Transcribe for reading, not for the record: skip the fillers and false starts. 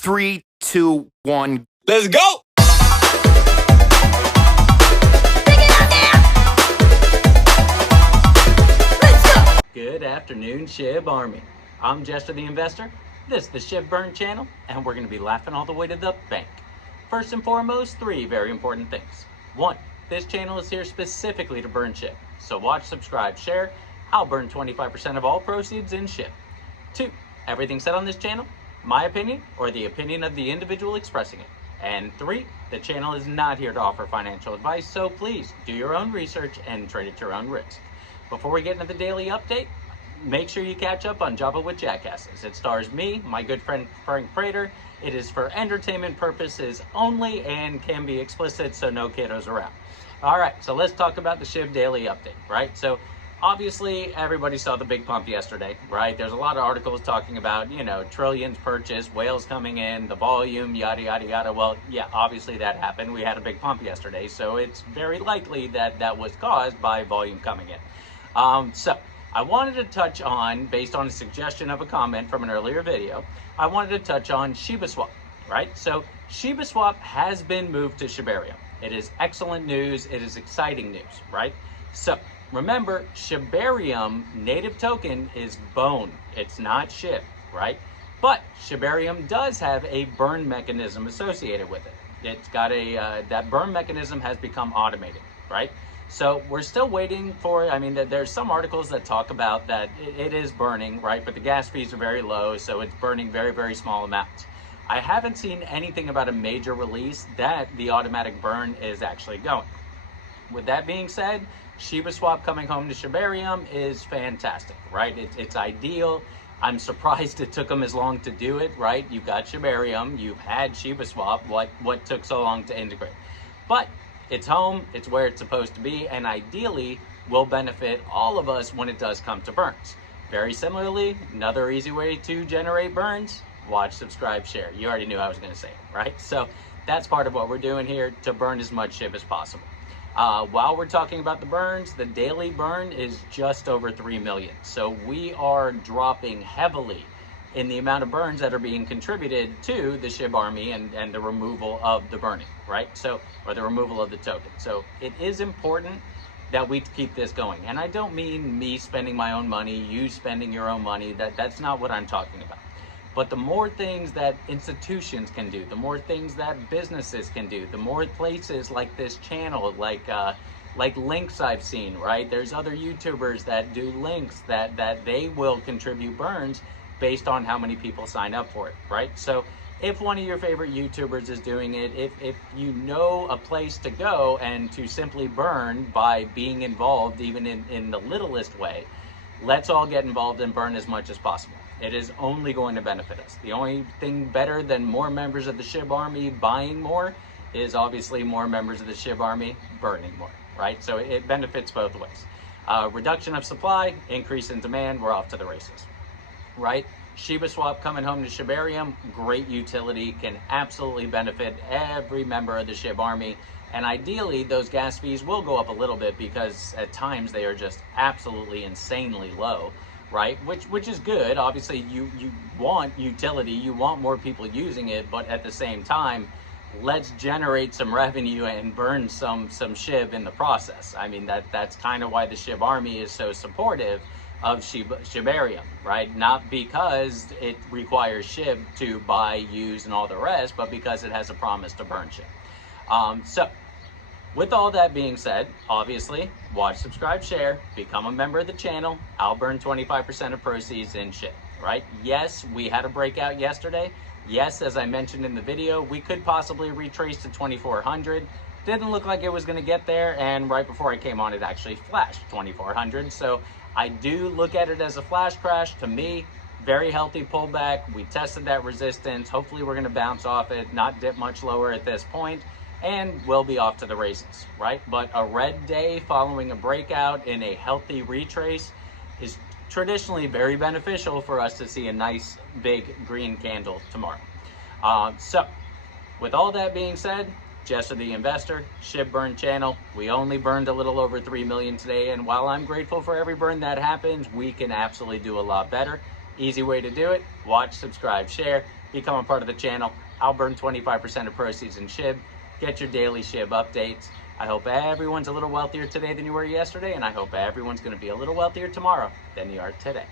3, 2, 1. Let's go! Good afternoon, Shib Army. I'm Jester the Investor. This is the Shib Burn channel, and we're going to be laughing all the way to the bank. First and foremost, 3 very important things. 1, this channel is here specifically to burn Shib. So watch, subscribe, share. I'll burn 25% of all proceeds in Shib. 2, everything said on this channel, my opinion or the opinion of the individual expressing it. And 3, the channel is not here to offer financial advice, so please do your own research and trade at your own risk. Before we get into the daily update, make sure you catch up on Java with Jackasses. It stars me, my good friend Frank Prater. It is for entertainment purposes only and can be explicit, so no kiddos around. All right, so let's talk about the Shib daily update, right? So obviously everybody saw the big pump yesterday, right? There's a lot of articles talking about, trillions purchased, whales coming in, the volume, yada, yada, yada. Well, yeah, obviously that happened. We had a big pump yesterday, so it's very likely that that was caused by volume coming in. So I wanted to touch on, based on a suggestion of a comment from an earlier video, I wanted to touch on Shiba Swap, right? So Shiba Swap has been moved to Shibarium. It is excellent news. It is exciting news, right? So remember, Shibarium native token is bone. It's not Shib, right? But Shibarium does have a burn mechanism associated with it. It's got that burn mechanism has become automated, right? So we're still waiting for, there's some articles that talk about that it is burning, right? But the gas fees are very low, so it's burning very, very small amounts. I haven't seen anything about a major release that the automatic burn is actually going. With that being said, Shiba Swap coming home to Shibarium is fantastic, right? It's ideal. I'm surprised it took them as long to do it, right? You've got Shibarium, you've had Shiba Swap, what took so long to integrate? But it's home, it's where it's supposed to be, and ideally will benefit all of us when it does come to burns. Very similarly, another easy way to generate burns, watch, subscribe, share. You already knew I was going to say it, right? So that's part of what we're doing here to burn as much Shib as possible. While we're talking about the burns, the daily burn is just over 3 million. So we are dropping heavily in the amount of burns that are being contributed to the Shib army and the removal of the burning, right? So, or the removal of the token. So it is important that we keep this going. And I don't mean me spending my own money, you spending your own money. That's not what I'm talking about. But the more things that institutions can do, the more things that businesses can do, the more places like this channel, like links I've seen, right? There's other YouTubers that do links that they will contribute burns based on how many people sign up for it, right? So if one of your favorite YouTubers is doing it, if you know a place to go and to simply burn by being involved, even in the littlest way, let's all get involved and burn as much as possible. It is only going to benefit us. The only thing better than more members of the Shib army buying more is obviously more members of the Shib army burning more, right? So it benefits both ways. Reduction of supply, increase in demand, we're off to the races, right? Shiba Swap coming home to Shibarium, great utility, can absolutely benefit every member of the Shib army. And ideally, those gas fees will go up a little bit because at times they are just absolutely insanely low, right? Which is good. Obviously, you want utility, you want more people using it, but at the same time, let's generate some revenue and burn some Shib in the process. I mean, that's kind of why the Shib army is so supportive of Shibarium, right? Not because it requires Shib to buy, use, and all the rest, but because it has a promise to burn Shib. So with all that being said, obviously, watch, subscribe, share, become a member of the channel. I'll burn 25% of proceeds in Shib, right? Yes, we had a breakout yesterday. Yes, as I mentioned in the video, we could possibly retrace to 2,400. Didn't look like it was going to get there, and right before I came on, it actually flashed 2,400. So I do look at it as a flash crash. To me, very healthy pullback. We tested that resistance. Hopefully we're going to bounce off it, not dip much lower at this point, and we'll be off to the races, right? But a red day following a breakout in a healthy retrace is traditionally very beneficial for us to see a nice big green candle tomorrow. So with all that being said, Jester the Investor, Shib Burn channel. We only burned a little over 3 million today, and while I'm grateful for every burn that happens, we can absolutely do a lot better. Easy way to do it, watch, subscribe, share. become a part of the channel. I'll burn 25% of proceeds in Shib. Get your daily Shib updates. I hope everyone's a little wealthier today than you were yesterday, and I hope everyone's going to be a little wealthier tomorrow than you are today.